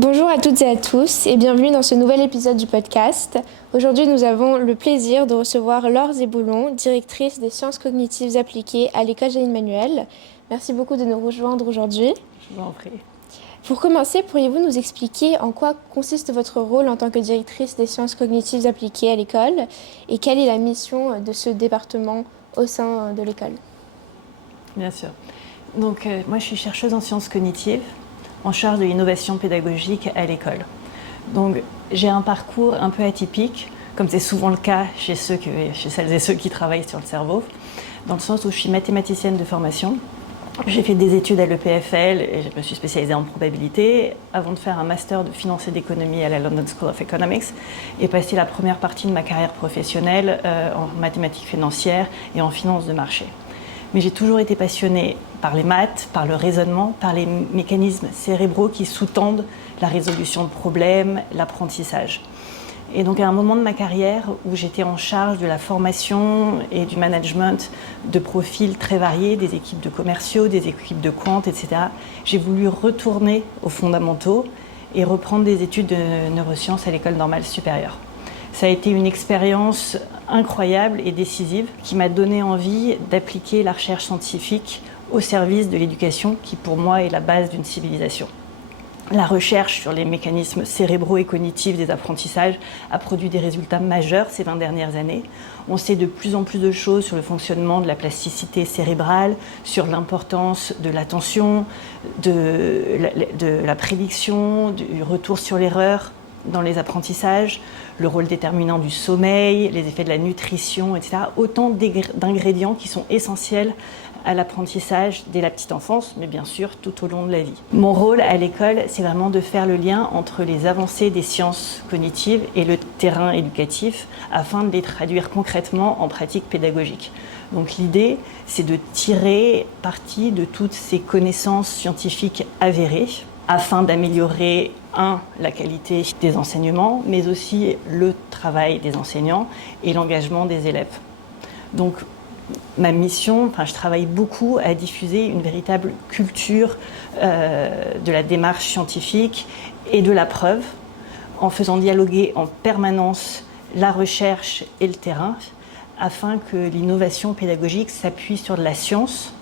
Bonjour à toutes et à tous et bienvenue dans ce nouvel épisode du podcast. Aujourd'hui, nous avons le plaisir de recevoir Laure Zéboulon, directrice des sciences cognitives appliquées à l'école Jeanine Manuel. Merci beaucoup de nous rejoindre aujourd'hui. Je vous en prie. Pour commencer, pourriez-vous nous expliquer en quoi consiste votre rôle en tant que directrice des sciences cognitives appliquées à l'école et quelle est la mission de ce département au sein de l'école? Bien sûr. Donc, moi, je suis chercheuse en sciences cognitives, en charge de l'innovation pédagogique à l'école. Donc, j'ai un parcours un peu atypique, comme c'est souvent le cas chez celles et ceux qui travaillent sur le cerveau, dans le sens où je suis mathématicienne de formation. J'ai fait des études à l'EPFL et je me suis spécialisée en probabilité avant de faire un master de finance et d'économie à la London School of Economics et passer la première partie de ma carrière professionnelle en mathématiques financières et en finance de marché. Mais j'ai toujours été passionnée par les maths, par le raisonnement, par les mécanismes cérébraux qui sous-tendent la résolution de problèmes, l'apprentissage. Et donc à un moment de ma carrière où j'étais en charge de la formation et du management de profils très variés, des équipes de commerciaux, des équipes de quant, etc., j'ai voulu retourner aux fondamentaux et reprendre des études de neurosciences à l'école normale supérieure. Ça a été une expérience incroyable et décisive qui m'a donné envie d'appliquer la recherche scientifique au service de l'éducation qui pour moi est la base d'une civilisation. La recherche sur les mécanismes cérébraux et cognitifs des apprentissages a produit des résultats majeurs ces 20 dernières années. On sait de plus en plus de choses sur le fonctionnement de la plasticité cérébrale, sur l'importance de l'attention, de la prédiction, du retour sur l'erreur dans les apprentissages, le rôle déterminant du sommeil, les effets de la nutrition, etc. Autant d'ingrédients qui sont essentiels à l'apprentissage dès la petite enfance, mais bien sûr tout au long de la vie. Mon rôle à l'école, c'est vraiment de faire le lien entre les avancées des sciences cognitives et le terrain éducatif afin de les traduire concrètement en pratique pédagogique. Donc l'idée, c'est de tirer parti de toutes ces connaissances scientifiques avérées afin d'améliorer, la qualité des enseignements, mais aussi le travail des enseignants et l'engagement des élèves. Donc, ma mission, je travaille beaucoup à diffuser une véritable culture de la démarche scientifique et de la preuve, en faisant dialoguer en permanence la recherche et le terrain, afin que l'innovation pédagogique s'appuie sur de la science,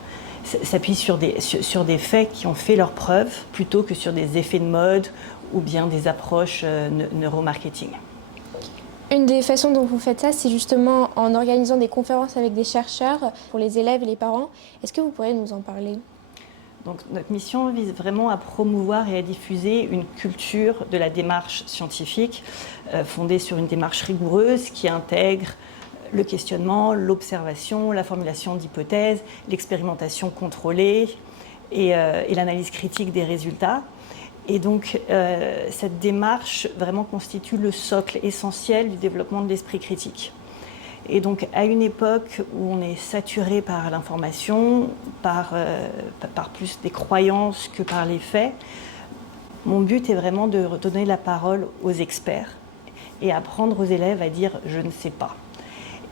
s'appuie sur des faits qui ont fait leurs preuves, plutôt que sur des effets de mode ou bien des approches neuromarketing. Une des façons dont vous faites ça, c'est justement en organisant des conférences avec des chercheurs pour les élèves et les parents. Est-ce que vous pourriez nous en parler ? Donc, notre mission vise vraiment à promouvoir et à diffuser une culture de la démarche scientifique fondée sur une démarche rigoureuse qui intègre le questionnement, l'observation, la formulation d'hypothèses, l'expérimentation contrôlée et l'analyse critique des résultats. Et donc, cette démarche vraiment constitue le socle essentiel du développement de l'esprit critique. Et donc, à une époque où on est saturé par l'information, par plus des croyances que par les faits, mon but est vraiment de redonner la parole aux experts et apprendre aux élèves à dire « je ne sais pas ».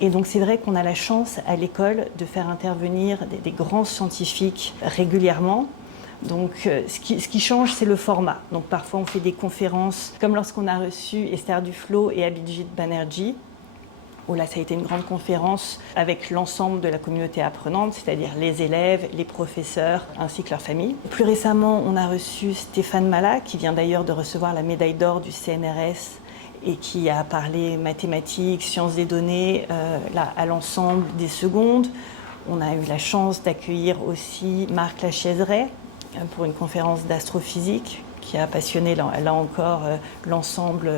Et donc c'est vrai qu'on a la chance à l'école de faire intervenir des grands scientifiques régulièrement. Donc ce qui change, c'est le format. Donc parfois on fait des conférences, comme lorsqu'on a reçu Esther Duflo et Abhijit Banerjee, où là ça a été une grande conférence avec l'ensemble de la communauté apprenante, c'est-à-dire les élèves, les professeurs, ainsi que leurs familles. Plus récemment, on a reçu Stéphane Mala, qui vient d'ailleurs de recevoir la médaille d'or du CNRS, et qui a parlé mathématiques, sciences des données à l'ensemble des secondes. On a eu la chance d'accueillir aussi Marc Lachaiseret pour une conférence d'astrophysique qui a passionné là encore l'ensemble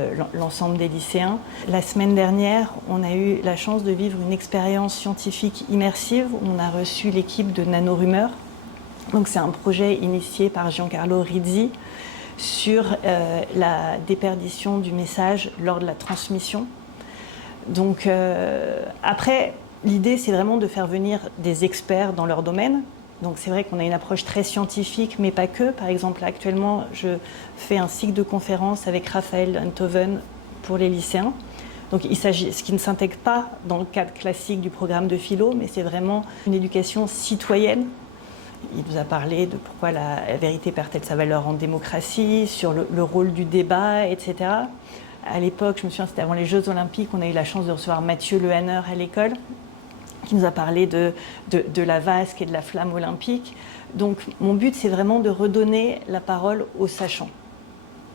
des lycéens. La semaine dernière, on a eu la chance de vivre une expérience scientifique immersive où on a reçu l'équipe de NanoRumeur. Donc c'est un projet initié par Giancarlo Rizzi sur la déperdition du message lors de la transmission. Donc après, l'idée c'est vraiment de faire venir des experts dans leur domaine. Donc c'est vrai qu'on a une approche très scientifique, mais pas que. Par exemple, actuellement, je fais un cycle de conférences avec Raphaël Enthoven pour les lycéens. Donc il s'agit, ce qui ne s'intègre pas dans le cadre classique du programme de philo, mais c'est vraiment une éducation citoyenne Il nous a parlé de pourquoi la vérité perd-elle sa valeur en démocratie, sur le rôle du débat, etc. À l'époque, je me souviens, c'était avant les Jeux Olympiques, on a eu la chance de recevoir Mathieu Le Hanner à l'école, qui nous a parlé de la vasque et de la flamme olympique. Donc mon but, c'est vraiment de redonner la parole aux sachants.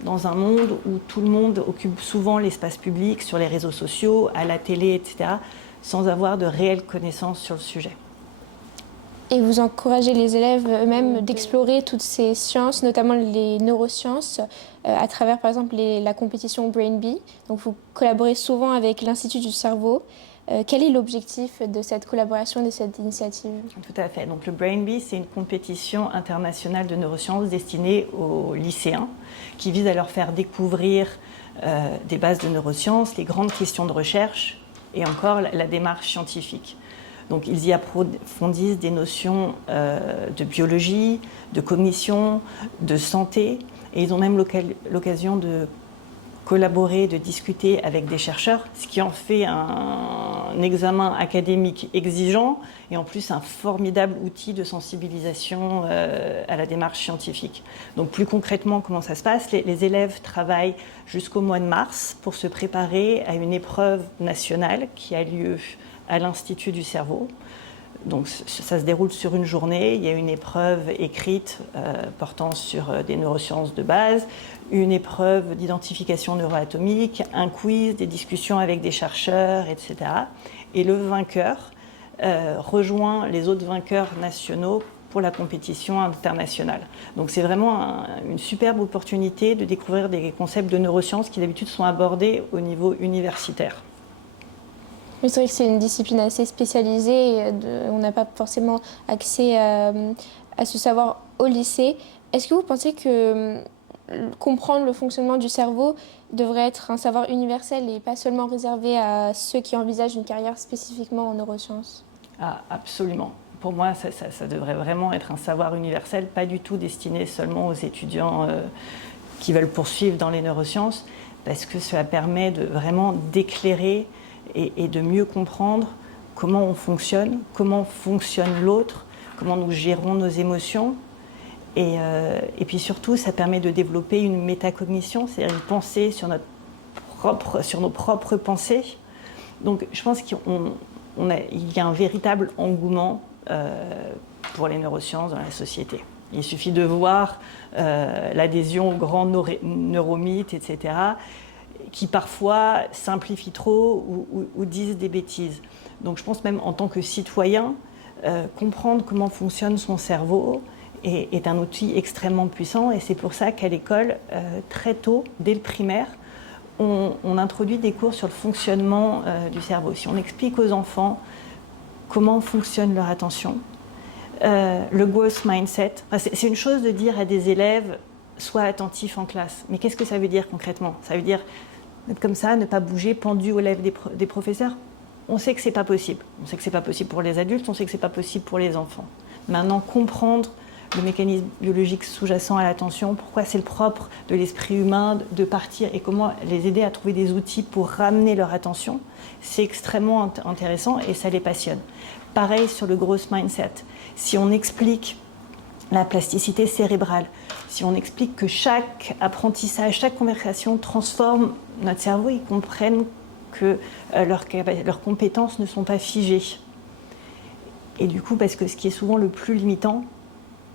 Dans un monde où tout le monde occupe souvent l'espace public, sur les réseaux sociaux, à la télé, etc., sans avoir de réelles connaissances sur le sujet. Et vous encouragez les élèves eux-mêmes d'explorer toutes ces sciences, notamment les neurosciences, à travers par exemple la compétition Brain Bee. Donc vous collaborez souvent avec l'Institut du cerveau. Quel est l'objectif de cette collaboration, de cette initiative ? Tout à fait. Donc le Brain Bee, c'est une compétition internationale de neurosciences destinée aux lycéens, qui vise à leur faire découvrir des bases de neurosciences, les grandes questions de recherche et encore la démarche scientifique. Donc ils y approfondissent des notions de biologie, de cognition, de santé, et ils ont même l'occasion de collaborer, de discuter avec des chercheurs, ce qui en fait un examen académique exigeant et en plus un formidable outil de sensibilisation à la démarche scientifique. Donc plus concrètement, comment ça se passe ? Les élèves travaillent jusqu'au mois de mars pour se préparer à une épreuve nationale qui a lieu à l'Institut du cerveau. Donc ça se déroule sur une journée, il y a une épreuve écrite portant sur des neurosciences de base, une épreuve d'identification neuroatomique, un quiz, des discussions avec des chercheurs, etc. Et le vainqueur rejoint les autres vainqueurs nationaux pour la compétition internationale. Donc c'est vraiment une superbe opportunité de découvrir des concepts de neurosciences qui d'habitude sont abordés au niveau universitaire. Oui, c'est vrai que c'est une discipline assez spécialisée et on n'a pas forcément accès à ce savoir au lycée. Est-ce que vous pensez que comprendre le fonctionnement du cerveau devrait être un savoir universel et pas seulement réservé à ceux qui envisagent une carrière spécifiquement en neurosciences ? Ah, absolument. Pour moi, ça devrait vraiment être un savoir universel, pas du tout destiné seulement aux étudiants qui veulent poursuivre dans les neurosciences, parce que cela permet vraiment d'éclairer et de mieux comprendre comment on fonctionne, comment fonctionne l'autre, comment nous gérons nos émotions. Et puis surtout, ça permet de développer une métacognition, c'est-à-dire une pensée sur nos propres pensées. Donc je pense qu'il y a un véritable engouement pour les neurosciences dans la société. Il suffit de voir l'adhésion aux grands neuromythes, etc., qui parfois simplifient trop ou disent des bêtises. Donc je pense même en tant que citoyen, comprendre comment fonctionne son cerveau est un outil extrêmement puissant, et c'est pour ça qu'à l'école, très tôt, dès le primaire, on introduit des cours sur le fonctionnement du cerveau. Si on explique aux enfants comment fonctionne leur attention, le growth mindset, c'est une chose de dire à des élèves « sois attentif en classe », mais qu'est-ce que ça veut dire concrètement ? Ça veut dire être comme ça, ne pas bouger, pendu aux lèvres des professeurs. On sait que c'est pas possible. On sait que c'est pas possible pour les adultes, on sait que c'est pas possible pour les enfants. Maintenant, comprendre le mécanisme biologique sous-jacent à l'attention, pourquoi c'est le propre de l'esprit humain de partir et comment les aider à trouver des outils pour ramener leur attention, c'est extrêmement intéressant et ça les passionne. Pareil sur le growth mindset. Si on explique la plasticité cérébrale, si on explique que chaque apprentissage, chaque conversation transforme notre cerveau, ils comprennent que leurs compétences ne sont pas figées. Et du coup, parce que ce qui est souvent le plus limitant,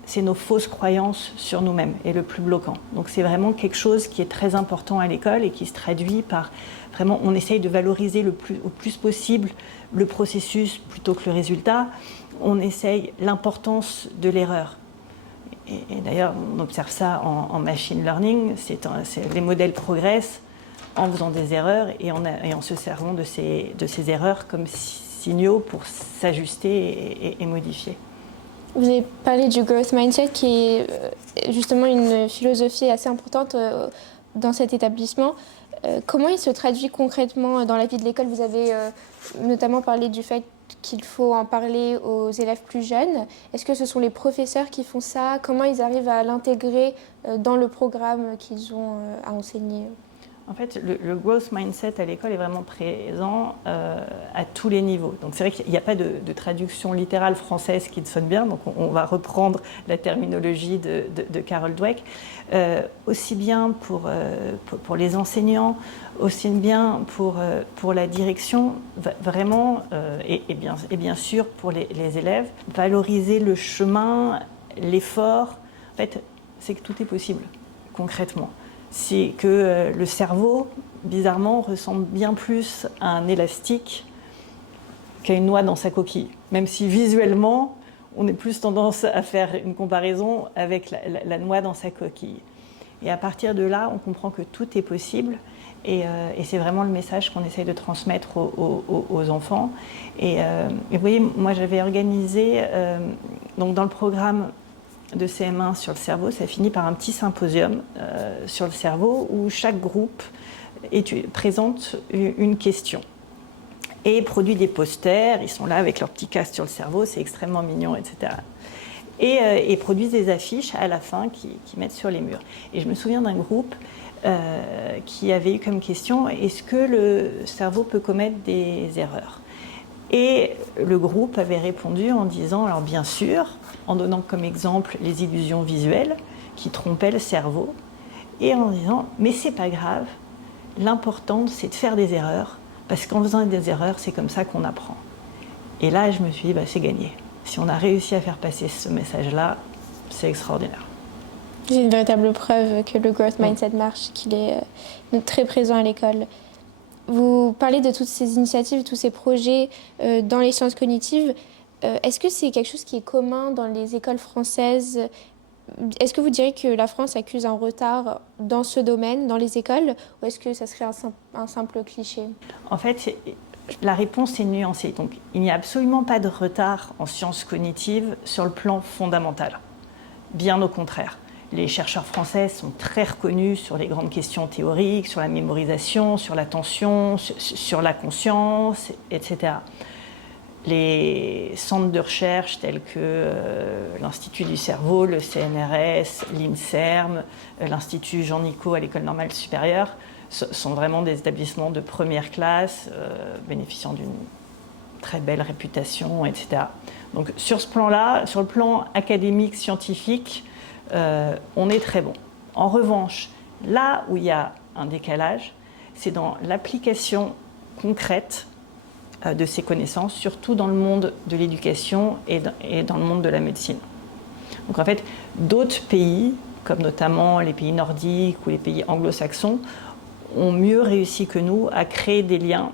c'est nos fausses croyances sur nous-mêmes et le plus bloquant. Donc c'est vraiment quelque chose qui est très important à l'école et qui se traduit par vraiment, on essaye de valoriser au plus possible le processus plutôt que le résultat. On essaye l'importance de l'erreur. Et d'ailleurs, on observe ça en machine learning, les modèles progressent en faisant des erreurs et en se servant de ces erreurs comme signaux pour s'ajuster et modifier. Vous avez parlé du growth mindset qui est justement une philosophie assez importante dans cet établissement. Comment il se traduit concrètement dans la vie de l'école ? Vous avez notamment parlé du fait qu'il faut en parler aux élèves plus jeunes. Est-ce que ce sont les professeurs qui font ça ? Comment ils arrivent à l'intégrer dans le programme qu'ils ont à enseigner ? En fait, le growth mindset à l'école est vraiment présent à tous les niveaux. Donc c'est vrai qu'il n'y a pas de traduction littérale française qui sonne bien, donc on va reprendre la terminologie de Carol Dweck. Aussi bien pour les enseignants, aussi bien pour la direction, vraiment, et bien sûr pour les élèves, valoriser le chemin, l'effort. En fait, c'est que tout est possible, concrètement. C'est que le cerveau, bizarrement, ressemble bien plus à un élastique qu'à une noix dans sa coquille. Même si visuellement, on a plus tendance à faire une comparaison avec la noix dans sa coquille. Et à partir de là, on comprend que tout est possible. Et c'est vraiment le message qu'on essaye de transmettre aux enfants. Et vous voyez, moi j'avais organisé, donc dans le programme de CM1 sur le cerveau, ça finit par un petit symposium sur le cerveau où chaque groupe présente une question et produit des posters. Ils sont là avec leur petit casque sur le cerveau, c'est extrêmement mignon, etc. Et produisent des affiches à la fin qui mettent sur les murs. Et je me souviens d'un groupe qui avait eu comme question: est-ce que le cerveau peut commettre des erreurs? Et le groupe avait répondu en disant, alors bien sûr, en donnant comme exemple les illusions visuelles qui trompaient le cerveau, et en disant, mais c'est pas grave, l'important c'est de faire des erreurs, parce qu'en faisant des erreurs, c'est comme ça qu'on apprend. Et là, je me suis dit, c'est gagné. Si on a réussi à faire passer ce message-là, c'est extraordinaire. C'est une véritable preuve que le growth mindset marche, qu'il est très présent à l'école. Vous parlez de toutes ces initiatives, tous ces projets dans les sciences cognitives. Est-ce que c'est quelque chose qui est commun dans les écoles françaises? Est-ce que vous diriez que la France accuse un retard dans ce domaine, dans les écoles, ou est-ce que ça serait un simple cliché? En fait, la réponse est nuancée. Donc, il n'y a absolument pas de retard en sciences cognitives sur le plan fondamental. Bien au contraire. Les chercheurs français sont très reconnus sur les grandes questions théoriques, sur la mémorisation, sur l'attention, sur la conscience, etc. Les centres de recherche tels que l'Institut du cerveau, le CNRS, l'INSERM, l'Institut Jean Nicot à l'École normale supérieure sont vraiment des établissements de première classe, bénéficiant d'une très belle réputation, etc. Donc sur ce plan-là, sur le plan académique, scientifique, on est très bon. En revanche, là où il y a un décalage, c'est dans l'application concrète de ces connaissances, surtout dans le monde de l'éducation et dans le monde de la médecine. Donc en fait, d'autres pays, comme notamment les pays nordiques ou les pays anglo-saxons, ont mieux réussi que nous à créer des liens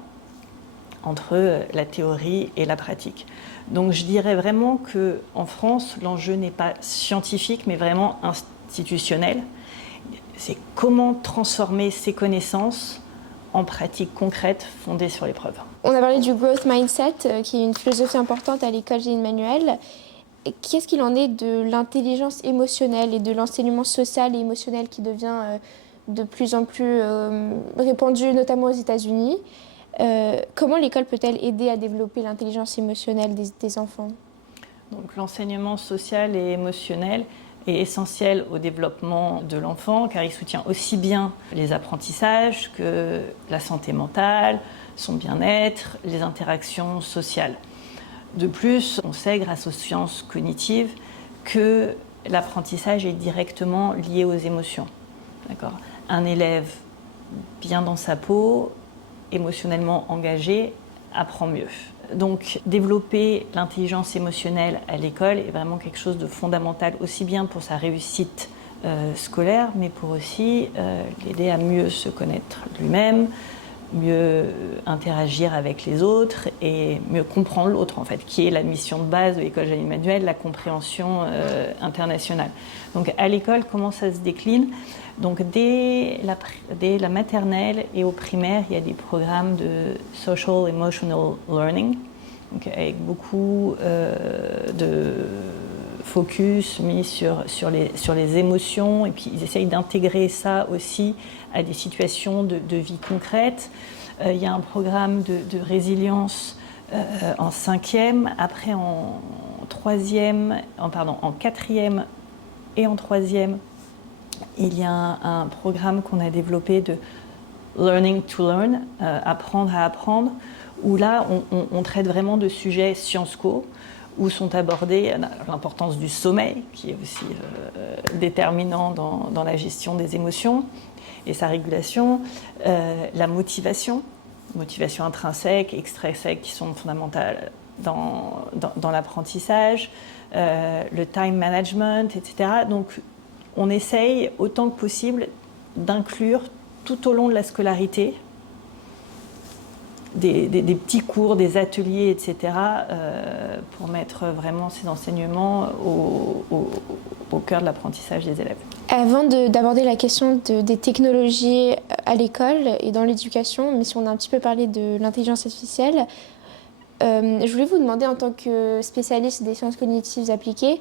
entre la théorie et la pratique. Donc je dirais vraiment qu'en France, l'enjeu n'est pas scientifique, mais vraiment institutionnel. C'est comment transformer ces connaissances en pratiques concrètes fondées sur les preuves. On a parlé du growth mindset, qui est une philosophie importante à l'école Génie-Manuel. Qu'est-ce qu'il en est de l'intelligence émotionnelle et de l'enseignement social et émotionnel qui devient de plus en plus répandu, notamment aux États-Unis? Comment l'école peut-elle aider à développer l'intelligence émotionnelle des enfants? Donc, l'enseignement social et émotionnel est essentiel au développement de l'enfant car il soutient aussi bien les apprentissages que la santé mentale, son bien-être, les interactions sociales. De plus, on sait grâce aux sciences cognitives que l'apprentissage est directement lié aux émotions. D'accord ? Un élève bien dans sa peau, émotionnellement engagé, apprend mieux. Donc développer l'intelligence émotionnelle à l'école est vraiment quelque chose de fondamental, aussi bien pour sa réussite scolaire, mais pour aussi l'aider à mieux se connaître lui-même, mieux interagir avec les autres et mieux comprendre l'autre, en fait, qui est la mission de base de l'école Génie-Manuel, la compréhension internationale. Donc à l'école, comment ça se décline ? Donc dès la maternelle et au primaire, il y a des programmes de social emotional learning, donc avec beaucoup de focus mis sur les émotions, et puis ils essayent d'intégrer ça aussi à des situations de vie concrètes. Il y a un programme de résilience en 5e, après en quatrième et en 3e, il y a un programme qu'on a développé de Learning to Learn, apprendre à apprendre, où là, on traite vraiment de sujets Sciences Co, où sont abordées l'importance du sommeil, qui est aussi déterminant dans la gestion des émotions et sa régulation, la motivation intrinsèque, extrinsèque, qui sont fondamentales dans l'apprentissage, le time management, etc. Donc, on essaye autant que possible d'inclure tout au long de la scolarité des petits cours, des ateliers, etc., pour mettre vraiment ces enseignements au cœur de l'apprentissage des élèves. Avant d'aborder la question des technologies à l'école et dans l'éducation, mais si on a un petit peu parlé de l'intelligence artificielle, je voulais vous demander, en tant que spécialiste des sciences cognitives appliquées,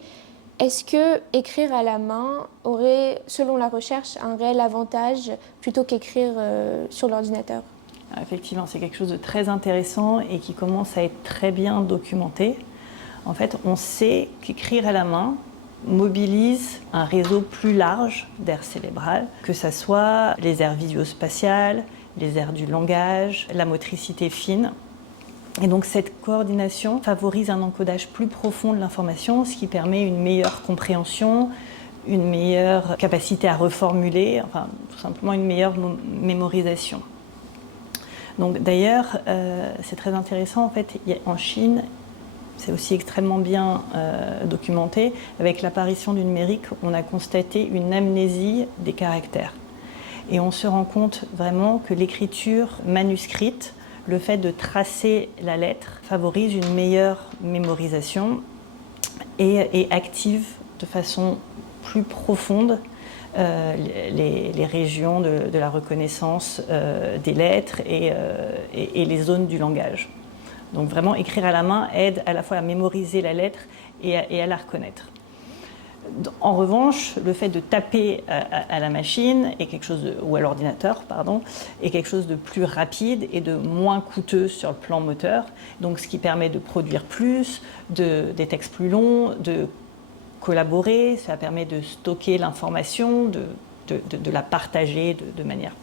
est-ce que écrire à la main aurait, selon la recherche, un réel avantage plutôt qu'écrire sur l'ordinateur ? Effectivement, c'est quelque chose de très intéressant et qui commence à être très bien documenté. En fait, on sait qu'écrire à la main mobilise un réseau plus large d'aires cérébrales, que ce soit les aires visuospatiales, les aires du langage, la motricité fine. Et donc cette coordination favorise un encodage plus profond de l'information, ce qui permet une meilleure compréhension, une meilleure capacité à reformuler, enfin tout simplement une meilleure mémorisation. Donc d'ailleurs, c'est très intéressant, en fait, en Chine, c'est aussi extrêmement bien documenté, avec l'apparition du numérique, on a constaté une amnésie des caractères. Et on se rend compte vraiment que l'écriture manuscrite, le fait de tracer la lettre, favorise une meilleure mémorisation et active de façon plus profonde les régions de la reconnaissance des lettres et les zones du langage. Donc vraiment, écrire à la main aide à la fois à mémoriser la lettre et à la reconnaître. En revanche, le fait de taper à la machine ou à l'ordinateur, est quelque chose de plus rapide et de moins coûteux sur le plan moteur. Donc, ce qui permet de produire plus, des textes plus longs, de collaborer. Ça permet de stocker l'information, de la partager de manière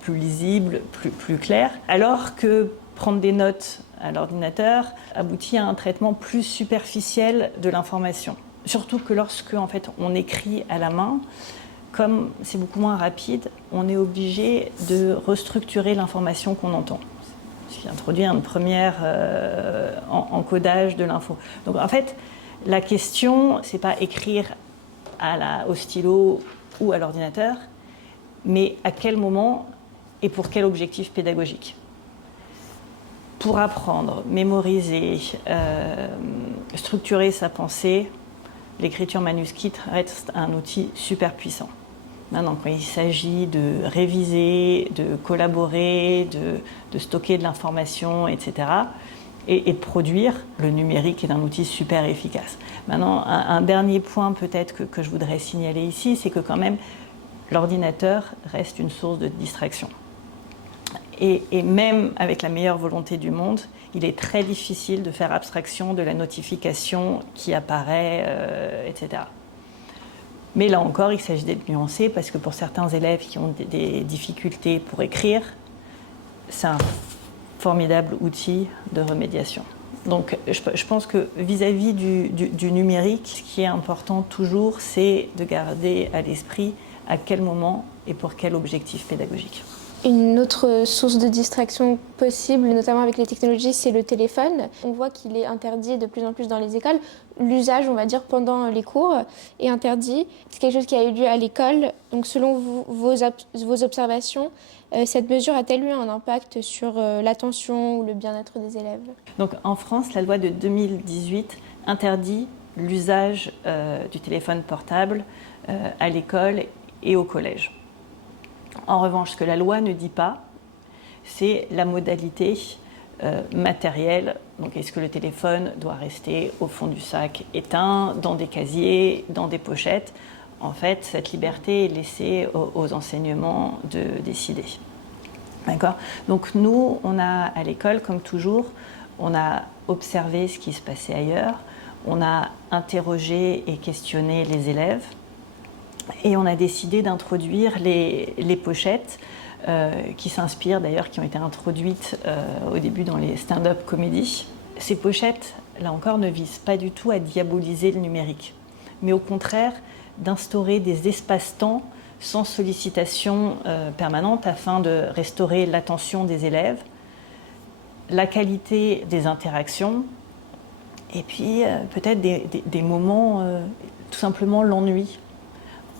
plus lisible, plus claire. Alors que prendre des notes à l'ordinateur aboutit à un traitement plus superficiel de l'information. Surtout que lorsque on écrit à la main, comme c'est beaucoup moins rapide, on est obligé de restructurer l'information qu'on entend. Il suffit d'introduire une première encodage de l'info. Donc en fait, la question, c'est pas écrire au stylo ou à l'ordinateur, mais à quel moment et pour quel objectif pédagogique. Pour apprendre, mémoriser, structurer sa pensée, l'écriture manuscrite reste un outil super puissant. Maintenant, quand il s'agit de réviser, de collaborer, de stocker de l'information, etc., et de produire, le numérique est un outil super efficace. Maintenant, un dernier point peut-être que je voudrais signaler ici, c'est que quand même, l'ordinateur reste une source de distraction. Et même avec la meilleure volonté du monde, il est très difficile de faire abstraction de la notification qui apparaît, etc. Mais là encore, il s'agit d'être nuancé parce que pour certains élèves qui ont des difficultés pour écrire, c'est un formidable outil de remédiation. Donc je pense que vis-à-vis du numérique, ce qui est important toujours, c'est de garder à l'esprit à quel moment et pour quel objectif pédagogique. Une autre source de distraction possible, notamment avec les technologies, c'est le téléphone. On voit qu'il est interdit de plus en plus dans les écoles. L'usage, on va dire, pendant les cours est interdit. C'est quelque chose qui a eu lieu à l'école. Donc selon vos observations, cette mesure a-t-elle eu un impact sur l'attention ou le bien-être des élèves ? Donc en France, la loi de 2018 interdit l'usage du téléphone portable à l'école et au collège. En revanche, ce que la loi ne dit pas, c'est la modalité matérielle. Donc, est-ce que le téléphone doit rester au fond du sac éteint, dans des casiers, dans des pochettes ? En fait, cette liberté est laissée aux enseignements de décider. D'accord ? Donc, nous, on a à l'école, comme toujours, on a observé ce qui se passait ailleurs, on a interrogé et questionné les élèves. Et on a décidé d'introduire les pochettes qui s'inspirent d'ailleurs, qui ont été introduites au début dans les stand-up comédies. Ces pochettes, là encore, ne visent pas du tout à diaboliser le numérique, mais au contraire d'instaurer des espaces-temps sans sollicitation permanente afin de restaurer l'attention des élèves, la qualité des interactions et puis peut-être des moments, tout simplement l'ennui.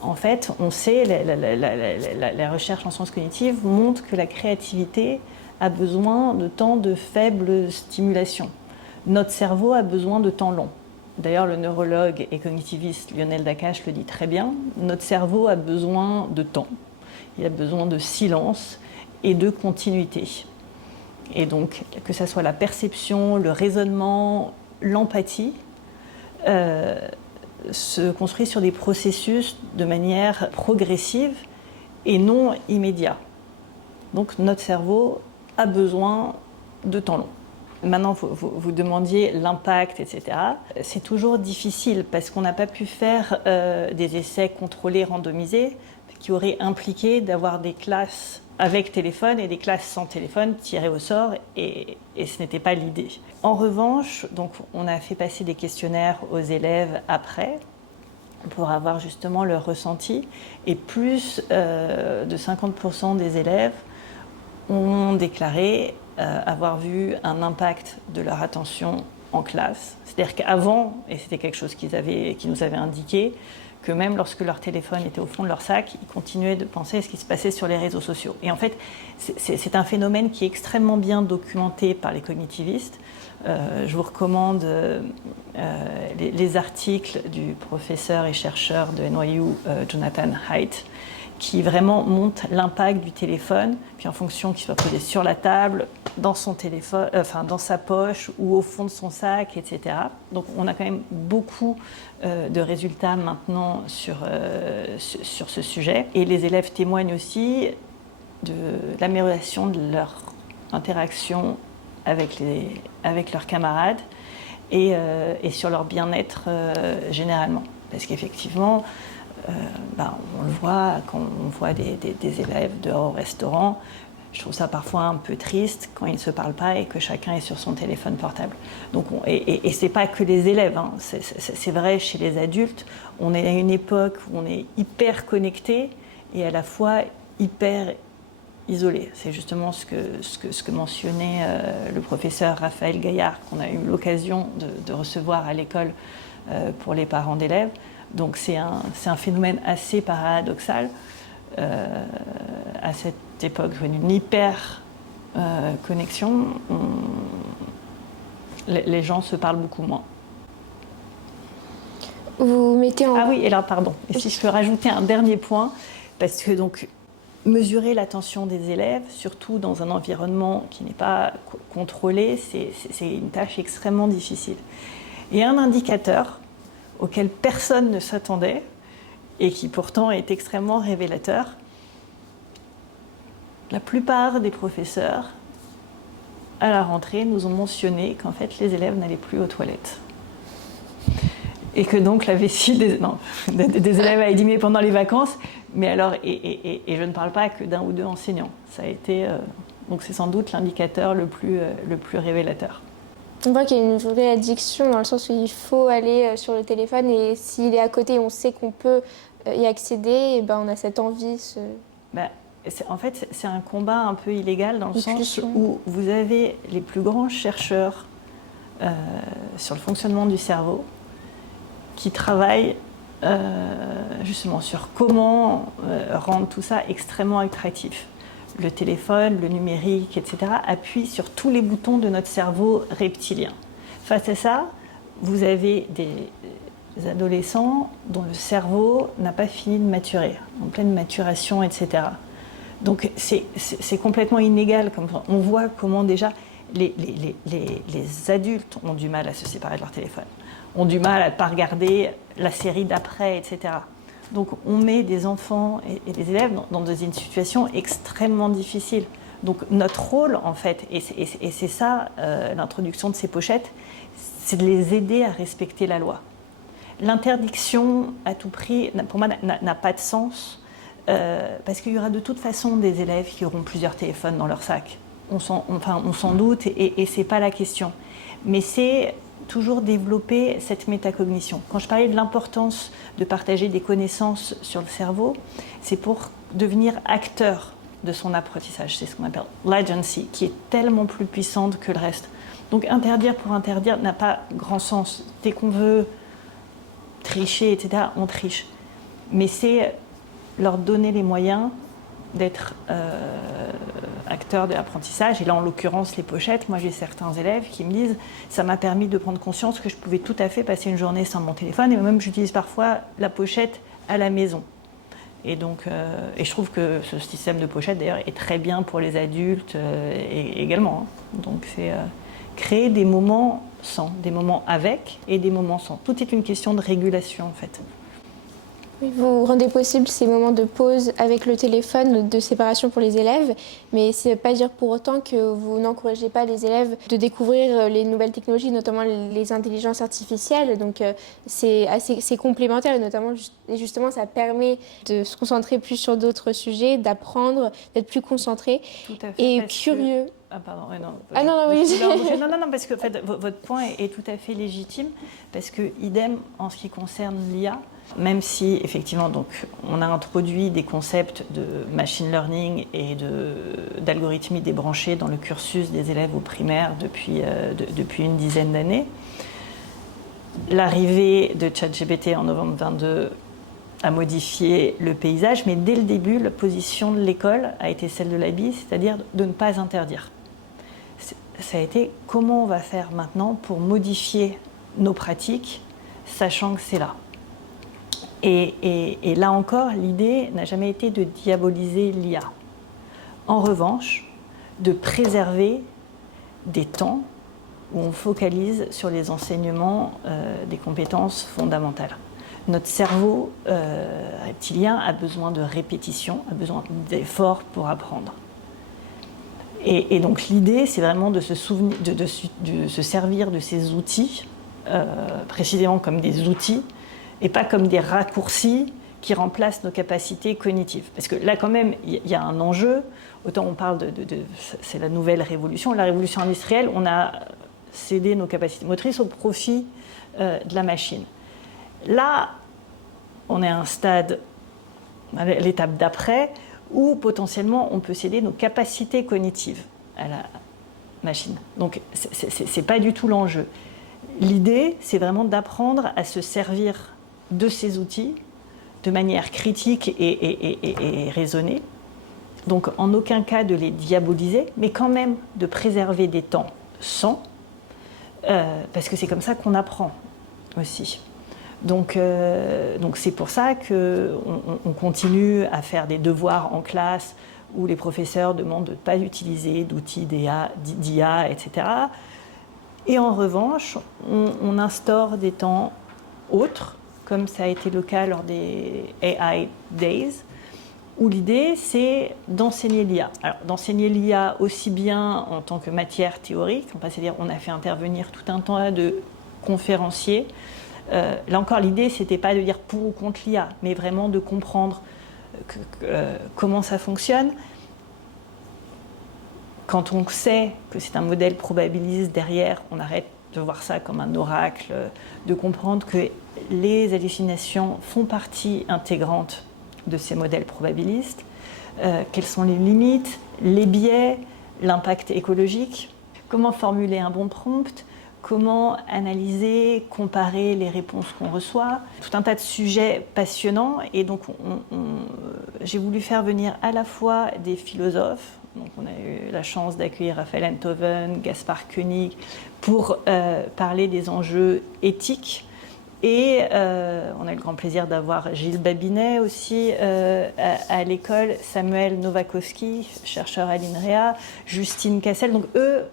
En fait, on sait, la recherche en sciences cognitives montre que la créativité a besoin de temps de faible stimulation. Notre cerveau a besoin de temps long. D'ailleurs, le neurologue et cognitiviste Lionel Dacach le dit très bien, notre cerveau a besoin de temps, il a besoin de silence et de continuité. Et donc, que ce soit la perception, le raisonnement, l'empathie, se construit sur des processus de manière progressive et non immédiate. Donc notre cerveau a besoin de temps long. Maintenant, vous demandiez l'impact, etc. C'est toujours difficile parce qu'on n'a pas pu faire des essais contrôlés, randomisés, qui auraient impliqué d'avoir des classes avec téléphone et des classes sans téléphone tirées au sort, et ce n'était pas l'idée. En revanche, donc, on a fait passer des questionnaires aux élèves après, pour avoir justement leur ressenti, et plus de 50% des élèves ont déclaré avoir vu un impact de leur attention en classe. C'est-à-dire qu'avant, et c'était quelque chose qu'ils nous avaient indiqué, que même lorsque leur téléphone était au fond de leur sac, ils continuaient de penser à ce qui se passait sur les réseaux sociaux. Et en fait, c'est un phénomène qui est extrêmement bien documenté par les cognitivistes. Je vous recommande les articles du professeur et chercheur de NYU, Jonathan Haidt, qui vraiment montre l'impact du téléphone, puis en fonction qu'il soit posé sur la table, dans son téléphone, dans sa poche ou au fond de son sac, etc. Donc on a quand même beaucoup de résultats maintenant sur ce sujet. Et les élèves témoignent aussi de l'amélioration de leur interaction avec leurs camarades et sur leur bien-être généralement. Parce qu'effectivement, on le voit quand on voit des élèves dehors au restaurant. Je trouve ça parfois un peu triste quand ils ne se parlent pas et que chacun est sur son téléphone portable. Donc et c'est pas que les élèves, hein. C'est vrai chez les adultes. On est à une époque où on est hyper connecté et à la fois hyper isolé. C'est justement ce que mentionnait le professeur Raphaël Gaillard, qu'on a eu l'occasion de recevoir à l'école pour les parents d'élèves. Donc c'est un phénomène assez paradoxal à cette époque, une hyper connexion. Les gens se parlent beaucoup moins. Vous mettez en... Ah oui, et là, pardon. Et si je peux rajouter un dernier point, parce que donc mesurer l'attention des élèves, surtout dans un environnement qui n'est pas contrôlé, c'est une tâche extrêmement difficile. Et un indicateur auquel personne ne s'attendait, et qui pourtant est extrêmement révélateur, la plupart des professeurs, à la rentrée, nous ont mentionné qu'en fait, les élèves n'allaient plus aux toilettes. Et que donc la vessie des élèves a diminué pendant les vacances, mais alors, et je ne parle pas que d'un ou deux enseignants. Ça a été, donc c'est sans doute l'indicateur le plus révélateur. On voit qu'il y a une vraie addiction dans le sens où il faut aller sur le téléphone et s'il est à côté, on sait qu'on peut y accéder, et on a cette envie. En fait, c'est un combat un peu illégal dans le sens où vous avez les plus grands chercheurs sur le fonctionnement du cerveau qui travaillent justement sur comment rendre tout ça extrêmement attractif. Le téléphone, le numérique, etc., appuient sur tous les boutons de notre cerveau reptilien. Face à ça, vous avez des adolescents dont le cerveau n'a pas fini de maturer, en pleine maturation, etc. Donc c'est complètement inégal. On voit comment déjà les adultes ont du mal à se séparer de leur téléphone, ont du mal à ne pas regarder la série d'après, etc. Donc on met des enfants et des élèves dans une situation extrêmement difficile. Donc notre rôle, en fait, et c'est ça l'introduction de ces pochettes, c'est de les aider à respecter la loi. L'interdiction à tout prix, pour moi, n'a pas de sens parce qu'il y aura de toute façon des élèves qui auront plusieurs téléphones dans leur sac. On s'en doute et ce n'est pas la question. Mais c'est toujours développer cette métacognition. Quand je parlais de l'importance de partager des connaissances sur le cerveau, c'est pour devenir acteur de son apprentissage. C'est ce qu'on appelle l'agency, qui est tellement plus puissante que le reste. Donc interdire pour interdire n'a pas grand sens. Dès qu'on veut tricher, etc., on triche. Mais c'est leur donner les moyens d'être acteurs de l'apprentissage. Et là, en l'occurrence, les pochettes, moi j'ai certains élèves qui me disent « ça m'a permis de prendre conscience que je pouvais tout à fait passer une journée sans mon téléphone, et même j'utilise parfois la pochette à la maison ». Et donc, et je trouve que ce système de pochette, d'ailleurs, est très bien pour les adultes également. Donc c'est créer des moments sans, des moments avec et des moments sans. Tout est une question de régulation, en fait. Vous rendez possible ces moments de pause avec le téléphone, de séparation pour les élèves, mais ce ne veut pas dire pour autant que vous n'encouragez pas les élèves de découvrir les nouvelles technologies, notamment les intelligences artificielles. Donc c'est complémentaire et notamment justement ça permet de se concentrer plus sur d'autres sujets, d'apprendre, d'être plus concentré et curieux. Ah pardon, ouais, non. Ah non, non, oui. Non, parce que en fait, votre point est tout à fait légitime, parce que idem en ce qui concerne l'IA, même si effectivement donc, on a introduit des concepts de machine learning et d'algorithmie débranchée dans le cursus des élèves au primaire depuis une dizaine d'années, l'arrivée de ChatGPT en novembre 2022 a modifié le paysage, mais dès le début, la position de l'école a été celle de l'ABI, c'est-à-dire de ne pas interdire. Ça a été comment on va faire maintenant pour modifier nos pratiques, sachant que c'est là. Et là encore, l'idée n'a jamais été de diaboliser l'IA. En revanche, de préserver des temps où on focalise sur les enseignements des compétences fondamentales. Notre cerveau reptilien a besoin de répétition, a besoin d'efforts pour apprendre. Et donc l'idée, c'est vraiment de se servir de ces outils, précisément comme des outils, et pas comme des raccourcis qui remplacent nos capacités cognitives. Parce que là, quand même, il y a un enjeu. Autant on parle c'est la nouvelle révolution. La révolution industrielle, on a cédé nos capacités motrices au profit de la machine. Là, on est à un stade, à l'étape d'après, où potentiellement on peut céder nos capacités cognitives à la machine. Donc, c'est pas du tout l'enjeu. L'idée, c'est vraiment d'apprendre à se servir de ces outils de manière critique et raisonnée. Donc, en aucun cas de les diaboliser, mais quand même de préserver des temps sans, parce que c'est comme ça qu'on apprend aussi. Donc c'est pour ça qu'on continue à faire des devoirs en classe où les professeurs demandent de ne pas utiliser d'outils d'IA, etc. Et en revanche, on instaure des temps autres, comme ça a été le cas lors des AI Days, où l'idée, c'est d'enseigner l'IA. Alors, d'enseigner l'IA aussi bien en tant que matière théorique, c'est-à-dire on a fait intervenir tout un tas de conférenciers. Là encore, l'idée, c'était pas de dire pour ou contre l'IA, mais vraiment de comprendre comment ça fonctionne. Quand on sait que c'est un modèle probabiliste derrière, on arrête de voir ça comme un oracle, de comprendre que les hallucinations font partie intégrante de ces modèles probabilistes, quelles sont les limites, les biais, l'impact écologique, comment formuler un bon prompt, comment analyser, comparer les réponses qu'on reçoit, tout un tas de sujets passionnants. Et donc j'ai voulu faire venir à la fois des philosophes, donc on a eu la chance d'accueillir Raphaël Enthoven, Gaspard Koenig, pour parler des enjeux éthiques. Et on a eu le grand plaisir d'avoir Gilles Babinet aussi à l'école, Samuel Nowakowski, chercheur à l'INREA, Justine Cassel. Donc eux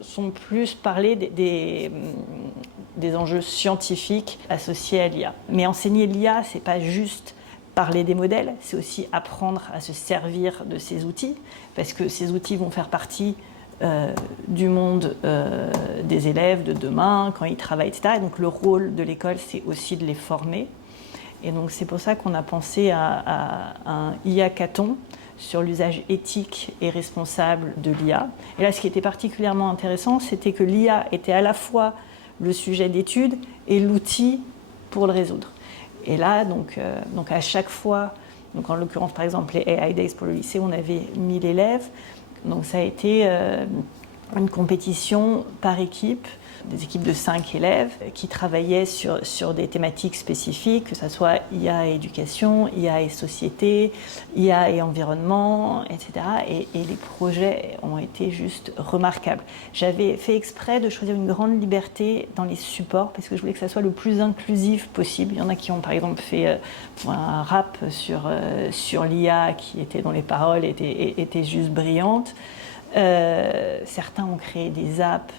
sont plus parlés des enjeux scientifiques associés à l'IA. Mais enseigner l'IA, c'est pas juste parler des modèles, c'est aussi apprendre à se servir de ces outils, parce que ces outils vont faire partie du monde des élèves de demain, quand ils travaillent, etc. Et donc le rôle de l'école, c'est aussi de les former. Et donc c'est pour ça qu'on a pensé à un IA-hackathon sur l'usage éthique et responsable de l'IA. Et là, ce qui était particulièrement intéressant, c'était que l'IA était à la fois le sujet d'étude et l'outil pour le résoudre. Et là, donc à chaque fois, donc en l'occurrence par exemple les AI Days pour le lycée, on avait 1000 élèves. Donc ça a été une compétition par équipe, des équipes de 5 élèves qui travaillaient sur des thématiques spécifiques, que ce soit IA et éducation, IA et société, IA et environnement, etc. Et les projets ont été juste remarquables. J'avais fait exprès de choisir une grande liberté dans les supports parce que je voulais que ça soit le plus inclusif possible. Il y en a qui ont par exemple fait un rap sur l'IA qui était dans les paroles, était juste brillante. Certains ont créé des apps.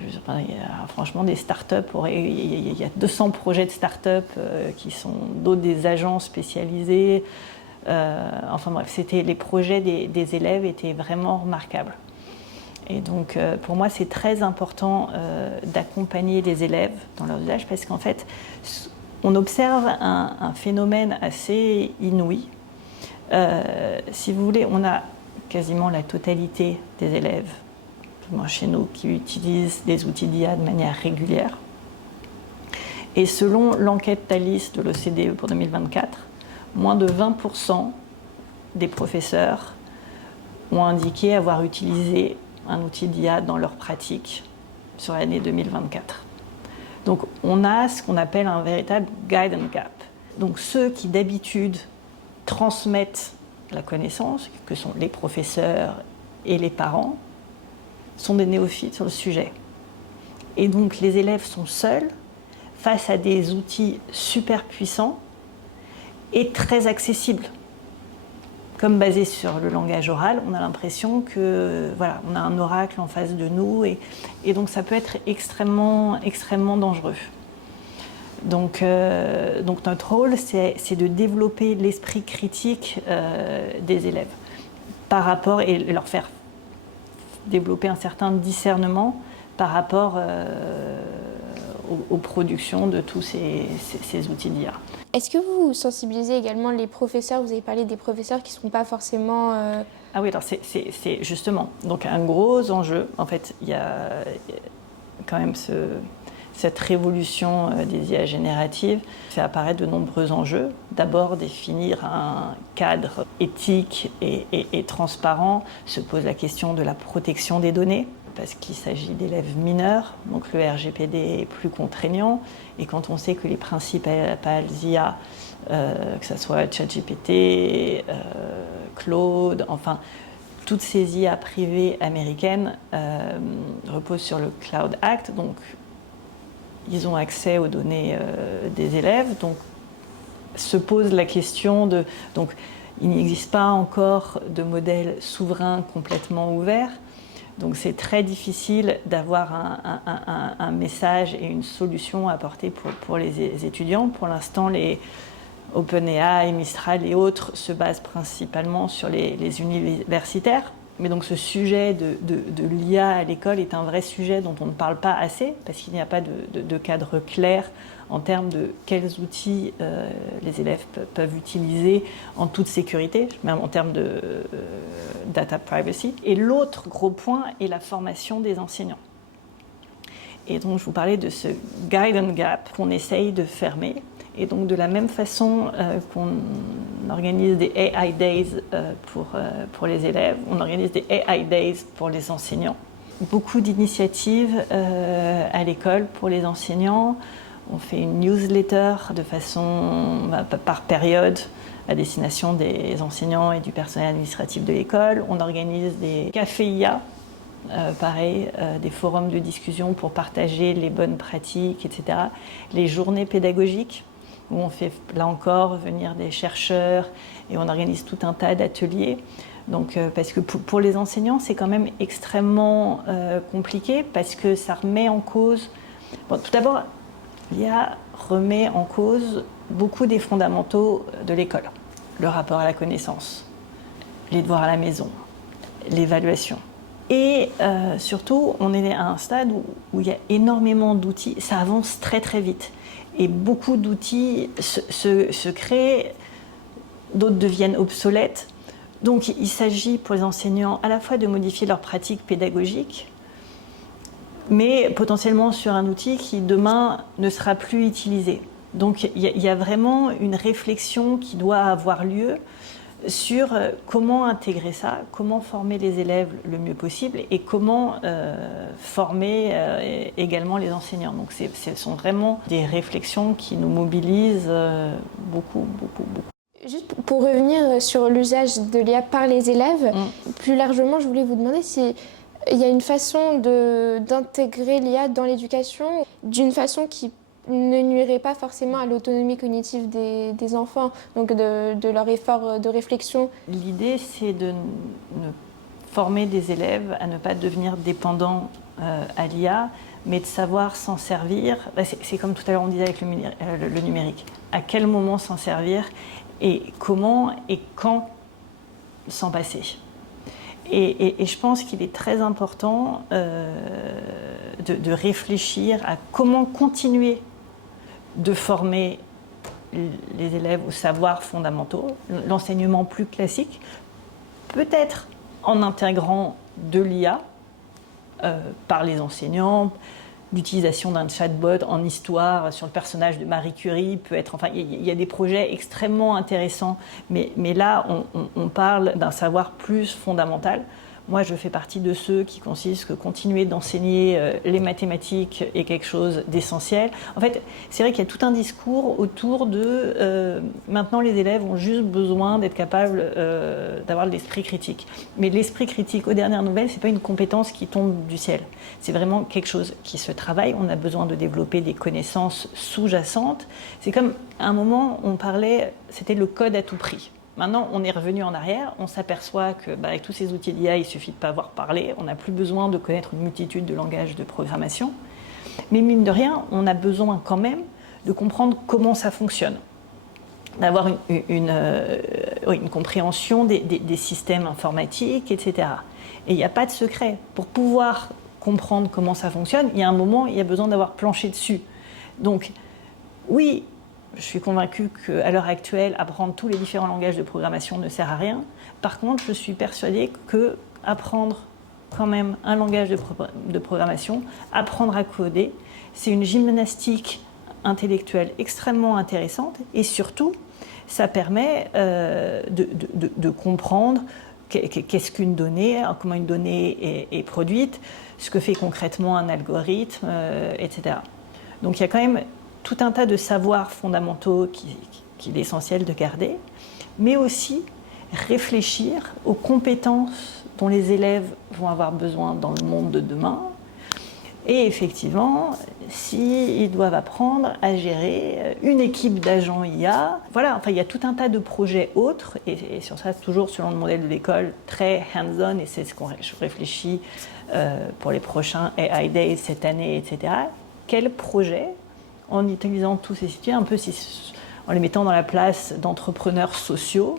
Il y a franchement des startups, il y a 200 projets de startups qui sont d'autres des agences spécialisées. Enfin bref, les projets des élèves étaient vraiment remarquables. Et donc pour moi c'est très important d'accompagner les élèves dans leur usage parce qu'en fait on observe un phénomène assez inouï. Si vous voulez, on a quasiment la totalité des élèves chez nous qui utilisent des outils d'IA de manière régulière. Et selon l'enquête Thalys de l'OCDE pour 2024, moins de 20% des professeurs ont indiqué avoir utilisé un outil d'IA dans leur pratique sur l'année 2024. Donc on a ce qu'on appelle un véritable guidance gap. Donc ceux qui d'habitude transmettent la connaissance, que sont les professeurs et les parents, sont des néophytes sur le sujet. Et donc les élèves sont seuls face à des outils super puissants et très accessibles. Comme basés sur le langage oral, on a l'impression que voilà, on a un oracle en face de nous et donc ça peut être extrêmement, extrêmement dangereux. Donc notre rôle, c'est de développer l'esprit critique des élèves par rapport et leur faire développer un certain discernement par rapport aux productions de tous ces outils d'IA. Est-ce que vous sensibilisez également les professeurs ? Vous avez parlé des professeurs qui ne sont pas forcément... Ah oui, alors c'est justement donc un gros enjeu. En fait, il y a quand même cette révolution des IA génératives fait apparaître de nombreux enjeux. D'abord, définir un cadre éthique et transparent. Se pose la question de la protection des données, parce qu'il s'agit d'élèves mineurs, donc le RGPD est plus contraignant. Et quand on sait que les principales IA, que ce soit ChatGPT, Claude, enfin, toutes ces IA privées américaines reposent sur le Cloud Act, donc ils ont accès aux données des élèves, donc se pose la question de... Donc, il n'existe pas encore de modèle souverain complètement ouvert, donc c'est très difficile d'avoir un message et une solution à apporter pour les étudiants. Pour l'instant, les OpenAI, Mistral et autres se basent principalement sur les universitaires. Mais donc ce sujet de l'IA à l'école est un vrai sujet dont on ne parle pas assez, parce qu'il n'y a pas de cadre clair en termes de quels outils les élèves peuvent utiliser en toute sécurité, même en termes de data privacy. Et l'autre gros point est la formation des enseignants. Et donc je vous parlais de ce guidance gap qu'on essaye de fermer. Et donc de la même façon qu'on organise des AI Days pour les élèves, on organise des AI Days pour les enseignants. Beaucoup d'initiatives à l'école pour les enseignants. On fait une newsletter de façon par période à destination des enseignants et du personnel administratif de l'école. On organise des cafés IA, des forums de discussion pour partager les bonnes pratiques, etc. Les journées pédagogiques, où on fait là encore venir des chercheurs et on organise tout un tas d'ateliers. Donc, parce que pour les enseignants, c'est quand même extrêmement compliqué parce que ça remet en cause... Bon, tout d'abord, l'IA remet en cause beaucoup des fondamentaux de l'école. Le rapport à la connaissance, les devoirs à la maison, l'évaluation. Et surtout, on est à un stade où il y a énormément d'outils, ça avance très très vite. et beaucoup d'outils se créent, d'autres deviennent obsolètes. Donc il s'agit pour les enseignants à la fois de modifier leurs pratiques pédagogiques, mais potentiellement sur un outil qui demain ne sera plus utilisé. Donc il y a vraiment une réflexion qui doit avoir lieu sur comment intégrer ça, comment former les élèves le mieux possible et comment former également les enseignants. Donc ce sont vraiment des réflexions qui nous mobilisent beaucoup. Juste pour revenir sur l'usage de l'IA par les élèves, plus largement, je voulais vous demander s'il y a une façon d'intégrer l'IA dans l'éducation d'une façon qui ne nuirait pas forcément à l'autonomie cognitive des enfants, donc de leur effort de réflexion. L'idée, c'est de former des élèves à ne pas devenir dépendants à l'IA, mais de savoir s'en servir. C'est comme tout à l'heure on disait avec le numérique. À quel moment s'en servir et comment et quand s'en passer. Et je pense qu'il est très important de réfléchir à comment continuer de former les élèves aux savoirs fondamentaux, l'enseignement plus classique, peut-être en intégrant de l'IA par les enseignants, l'utilisation d'un chatbot en histoire sur le personnage de Marie Curie peut être... Enfin, il y a des projets extrêmement intéressants, mais là, on parle d'un savoir plus fondamental. Moi, je fais partie de ceux qui considèrent que continuer d'enseigner les mathématiques est quelque chose d'essentiel. En fait, c'est vrai qu'il y a tout un discours autour de maintenant les élèves ont juste besoin d'être capables d'avoir de l'esprit critique. Mais l'esprit critique, aux dernières nouvelles, c'est pas une compétence qui tombe du ciel. C'est vraiment quelque chose qui se travaille. On a besoin de développer des connaissances sous-jacentes. C'est comme à un moment, on parlait, c'était le code à tout prix. Maintenant, on est revenu en arrière, on s'aperçoit qu'avec tous ces outils d'IA, il ne suffit de pas avoir parlé, on n'a plus besoin de connaître une multitude de langages de programmation. Mais mine de rien, on a besoin quand même de comprendre comment ça fonctionne, d'avoir une compréhension des systèmes informatiques, etc. Et il n'y a pas de secret. Pour pouvoir comprendre comment ça fonctionne, il y a un moment, il y a besoin d'avoir planché dessus. Donc, oui, je suis convaincue qu'à l'heure actuelle, apprendre tous les différents langages de programmation ne sert à rien. Par contre, je suis persuadée qu'apprendre quand même un langage de programmation, apprendre à coder, c'est une gymnastique intellectuelle extrêmement intéressante et surtout, ça permet de comprendre qu'est-ce qu'une donnée, comment une donnée est produite, ce que fait concrètement un algorithme, etc. Donc il y a quand même tout un tas de savoirs fondamentaux qu'il est essentiel de garder, mais aussi réfléchir aux compétences dont les élèves vont avoir besoin dans le monde de demain. Et effectivement, s'ils doivent apprendre à gérer une équipe d'agents IA, voilà, enfin, il y a tout un tas de projets autres, et sur ça, toujours selon le modèle de l'école, très hands-on, et c'est ce qu'on réfléchit pour les prochains AI Days cette année, etc. Quel projet, en utilisant tous ces outils, un peu en les mettant dans la place d'entrepreneurs sociaux,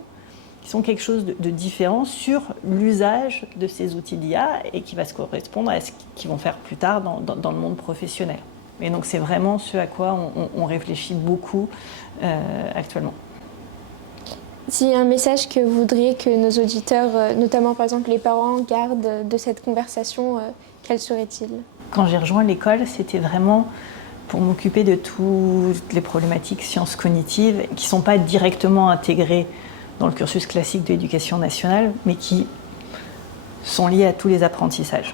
qui sont quelque chose de différent sur l'usage de ces outils d'IA et qui va se correspondre à ce qu'ils vont faire plus tard dans le monde professionnel. Et donc c'est vraiment ce à quoi on réfléchit beaucoup actuellement. S'il y a un message que vous voudriez que nos auditeurs, notamment par exemple les parents, gardent de cette conversation, quel serait-il ? Quand j'ai rejoint l'école, c'était vraiment pour m'occuper de toutes les problématiques sciences cognitives qui ne sont pas directement intégrées dans le cursus classique de l'éducation nationale, mais qui sont liées à tous les apprentissages.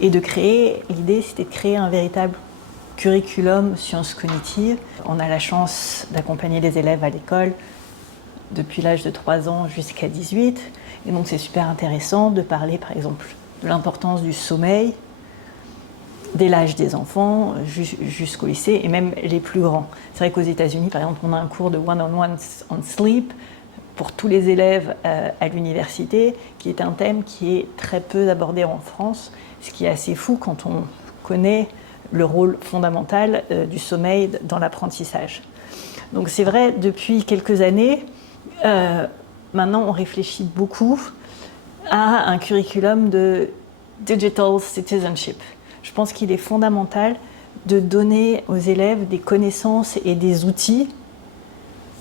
Et l'idée c'était de créer un véritable curriculum sciences cognitives. On a la chance d'accompagner les élèves à l'école depuis l'âge de 3 ans jusqu'à 18. Et donc c'est super intéressant de parler par exemple de l'importance du sommeil, dès l'âge des enfants jusqu'au lycée et même les plus grands. C'est vrai qu'aux États-Unis, par exemple, on a un cours de one-on-one on sleep pour tous les élèves à l'université, qui est un thème qui est très peu abordé en France, ce qui est assez fou quand on connaît le rôle fondamental du sommeil dans l'apprentissage. Donc c'est vrai, depuis quelques années, maintenant on réfléchit beaucoup à un curriculum de digital citizenship. Je pense qu'il est fondamental de donner aux élèves des connaissances et des outils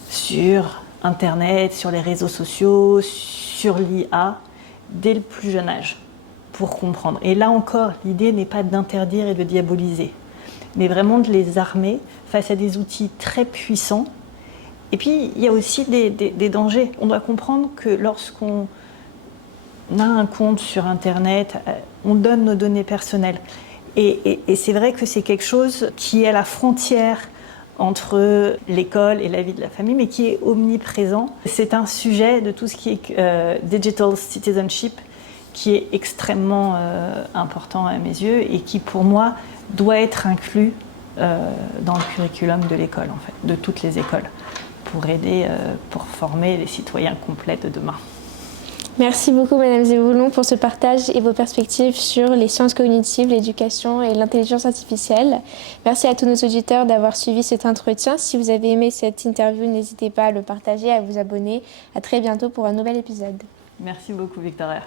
sur Internet, sur les réseaux sociaux, sur l'IA, dès le plus jeune âge, pour comprendre. Et là encore, l'idée n'est pas d'interdire et de diaboliser, mais vraiment de les armer face à des outils très puissants. Et puis, il y a aussi des dangers. On doit comprendre que lorsqu'on a un compte sur Internet, on donne nos données personnelles. Et c'est vrai que c'est quelque chose qui est à la frontière entre l'école et la vie de la famille, mais qui est omniprésent. C'est un sujet de tout ce qui est digital citizenship qui est extrêmement important à mes yeux et qui, pour moi, doit être inclus dans le curriculum de l'école, en fait, de toutes les écoles, pour aider, pour former les citoyens complets de demain. Merci beaucoup Madame Zeboulon pour ce partage et vos perspectives sur les sciences cognitives, l'éducation et l'intelligence artificielle. Merci à tous nos auditeurs d'avoir suivi cet entretien. Si vous avez aimé cette interview, n'hésitez pas à le partager, à vous abonner. À très bientôt pour un nouvel épisode. Merci beaucoup Victoria.